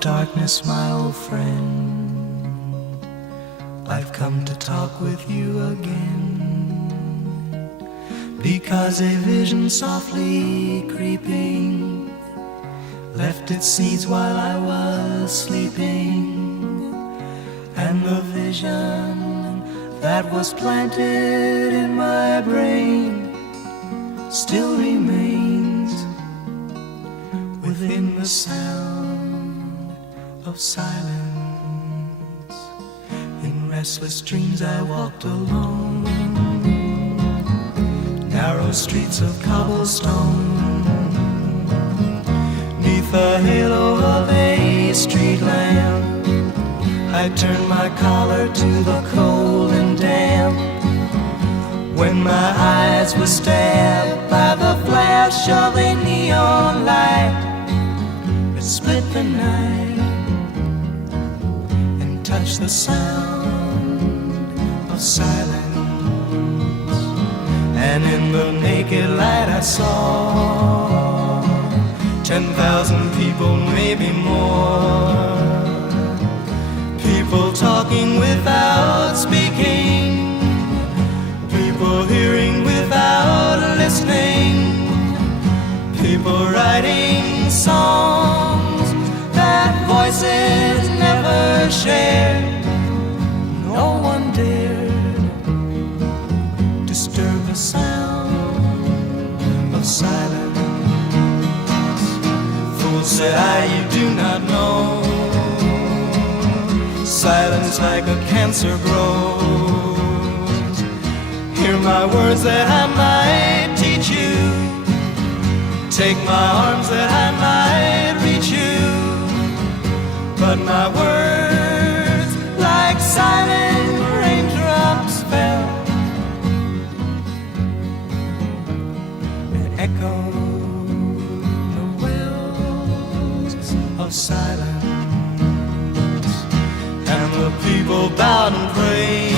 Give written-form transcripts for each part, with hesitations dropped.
darkness, my old friend, I've come to talk with you again, because a vision softly creeping left its seeds while I was sleeping, and the vision that was planted in my brain still remains within the sound of silence. In restless dreams I walked alone, narrow streets of cobblestone, neath the halo of a street lamp. I turned my collar to the cold and damp, when my eyes were stabbed by the flash of a neon light that split the night and touched the sound of silence. And in the naked light I saw 10,000 people, maybe more, people talking without speaking, people hearing without listening, people writing songs that voices never shared. No one dared disturb the sound of silence. Fool, said I, you do not know, silence like a cancer grows. Hear my words that I might teach you, take my arms that I might reach you, but my words like silent raindrops fell and echoed the wells of silence. And the people bowed and prayed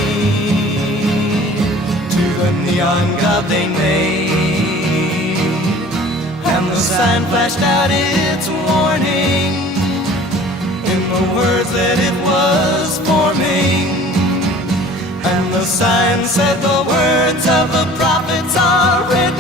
to the neon god they made, and the sign flashed out its warning in the words that it was forming. And the sign said, the words of the prophets are written